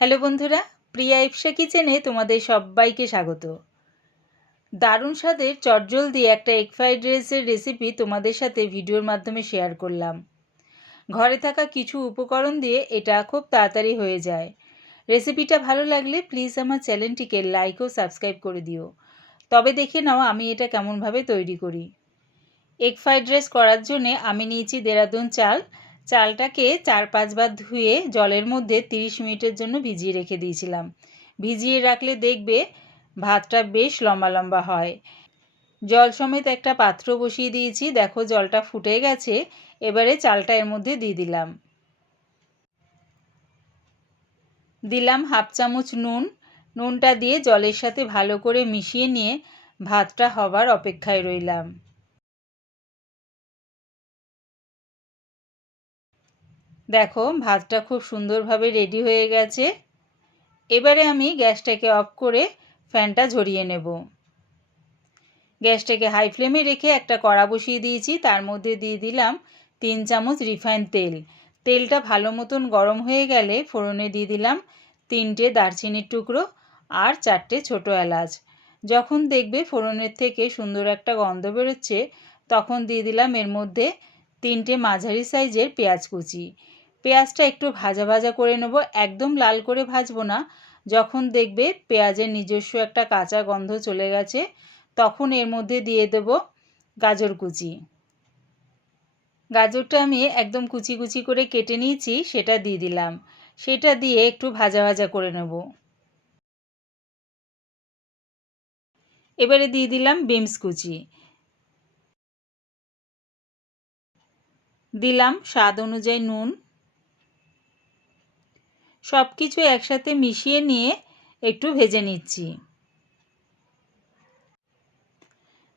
Hello বন্ধুরা, প্রিয়া ইপসা কিচেনে তোমাদের সবাইকে স্বাগত। দারুণ স্বাদের চটজলদি একটা এগ ফ্রাইড রাইসের রেসিপি তোমাদের সাথে ভিডিওর মাধ্যমে শেয়ার করলাম। ঘরে থাকা কিছু উপকরণ দিয়ে এটা খুব তাড়াতাড়ি হয়ে যায়। রেসিপিটা ভালো লাগলে প্লিজ আমার চ্যানেলটিকে লাইক ও সাবস্ক্রাইব করে দিও। তবে দেখে নাও আমি এটা কেমনভাবে তৈরি করি। এগ ফ্রাইড রাইস করার জন্যে আমি নিয়েছি দেরাদুন চাল। চালটাকে 4-5 বার ধুয়ে জলের মধ্যে 30 মিনিটের জন্য ভিজিয়ে রেখে দিয়েছিলাম। ভিজিয়ে রাখলে দেখবে ভাতটা বেশ লম্বা লম্বা হয়। জল সমেত একটা পাত্র বসিয়ে দিয়েছি, দেখো জলটা ফুটে গেছে। এবারে চালটা এর মধ্যে দিয়ে দিলাম। দিলাম হাফ চামচ নুন। নুনটা দিয়ে জলের সাথে ভালো করে মিশিয়ে নিয়ে ভাতটা হবার অপেক্ষায় রইলাম। দেখো ভাতটা খুব সুন্দরভাবে রেডি হয়ে গেছে। এবারে আমি গ্যাসটাকে অফ করে ফ্যানটা ঝরিয়ে নেব। গ্যাসটাকে হাই ফ্লেমে রেখে একটা কড়া বসিয়ে দিয়েছি, তার মধ্যে দিয়ে দিলাম 3 চামচ রিফাইন তেল। তেলটা ভালো মতন গরম হয়ে গেলে ফোড়নে দিয়ে দিলাম 3টে দারচিনির টুকরো আর 4টে ছোটো এলাচ। যখন দেখবে ফোড়নের থেকে সুন্দর একটা গন্ধ বেরোচ্ছে তখন দিয়ে দিলাম এর মধ্যে 3টে মাঝারি সাইজের পেঁয়াজ কুচি। পেঁয়াজটা একটু ভাজা ভাজা করে নেব, একদম লাল করে ভাজবো না। যখন দেখবে পেঁয়াজের নিজস্ব একটা কাঁচা গন্ধ চলে গেছে তখন এর মধ্যে দিয়ে দেব গাজর কুচি। গাজরটা আমি একদম কুচি কুচি করে কেটে নিয়েছি, সেটা দিয়ে দিলাম। সেটা দিয়ে একটু ভাজা ভাজা করে নেব। এবারে দিয়ে দিলাম বিনস কুচি। দিলাম স্বাদ অনুযায়ী নুন। সব কিছু একসাথে মিশিয়ে নিয়ে একটু ভেজে নিচ্ছি।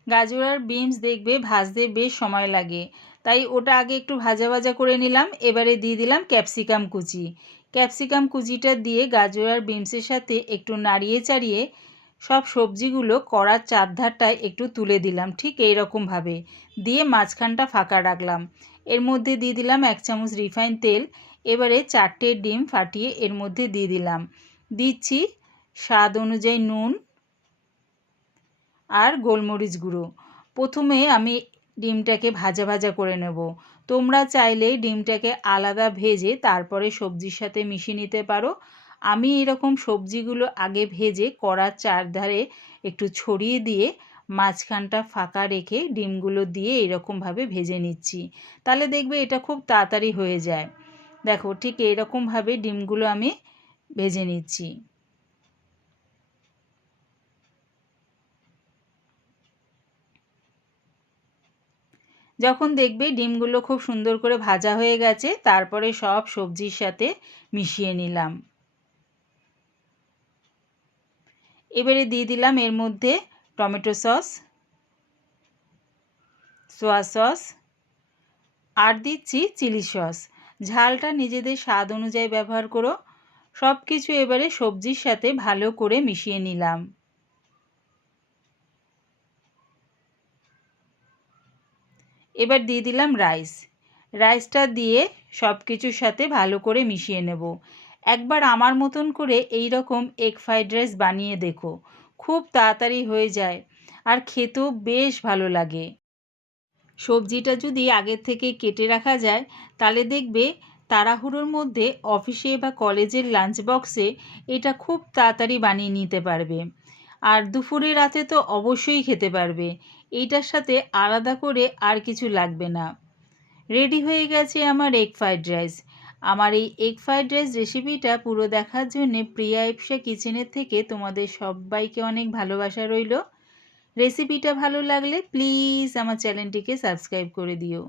গাজর আর বিনস দেখবে ভাজতে বেশ সময় লাগে, তাই ওটা আগে একটু ভাজা ভাজা করে নিলাম। এবারে দিয়ে দিলাম ক্যাপসিকাম কুচি। ক্যাপসিকাম কুচিটা দিয়ে গাজর আর বিনসের সাথে একটু নাড়িয়ে চাড়িয়ে সব সবজিগুলো কড়ার চারধারটায় একটু তুলে দিলাম, ঠিক এই রকমভাবে দিয়ে মাঝখানটা ফাঁকা রাখলাম। এর মধ্যে দিয়ে দিলাম 1 চামচ রিফাইন তেল। এবারে 4টে ডিম ফাটিয়ে এর মধ্যে দিয়ে দিলাম। দিচ্ছি স্বাদ অনুযায়ী নুন আর গোলমরিচ গুঁড়ো। প্রথমে আমি ডিমটাকে ভাজা ভাজা করে নেব। তোমরা চাইলে ডিমটাকে আলাদা ভেজে তারপরে সবজির সাথে মিশিয়ে নিতে পারো। আমি এরকম সবজিগুলো আগে ভেজে কড়ার চারধারে একটু ছড়িয়ে দিয়ে মাঝখানটা ফাঁকা রেখে ডিমগুলো দিয়ে এরকমভাবে ভেজে নিচ্ছি। তাহলে দেখবে এটা খুব তাড়াতাড়ি হয়ে যায়। দেখো ঠিক এরকমভাবে ডিমগুলো আমি ভেজে নিচ্ছি। যখন দেখবে ডিমগুলো খুব সুন্দর করে ভাজা হয়ে গেছে তারপরে সব সবজির সাথে মিশিয়ে নিলাম। এবারে দিয়ে দিলাম এর মধ্যে টমেটো সস, সোয়া সস আর দিচ্ছি চিলি সস। ঝালটা নিজেদের স্বাদ অনুযায়ী ব্যবহার করো। সব কিছু এবারে সবজির সাথে ভালো করে মিশিয়ে নিলাম। এবার দিয়ে দিলাম রাইস। রাইসটা দিয়ে সব কিছুর সাথে ভালো করে মিশিয়ে নেব। একবার আমার মতন করে এই রকম এগ ফ্রাইড রাইস বানিয়ে দেখো, খুব তাড়াতাড়ি হয়ে যায় আর খেতেও বেশ ভালো লাগে। সবজিটা যদি আগের থেকে কেটে রাখা যায় তাহলে দেখবে তাড়াহুড়োর মধ্যে অফিসে বা কলেজের লাঞ্চ বক্সে এটা খুব তাড়াতাড়ি বানিয়ে নিতে পারবে। আর দুপুরে রাতে তো অবশ্যই খেতে পারবে। এইটার সাথে আলাদা করে আর কিছু লাগবে না। রেডি হয়ে গেছে আমার এগ ফ্রাইড রাইস। আমার এই এগ ফ্রাইড রাইস রেসিপিটা পুরো দেখার জন্যে প্রিয়া ইপসা কিচেনের থেকে তোমাদের সবাইকে অনেক ভালোবাসা রইল। রেসিপিটা ভালো লাগলে প্লিজ আমার চ্যানেলটিকে সাবস্ক্রাইব করে দিও।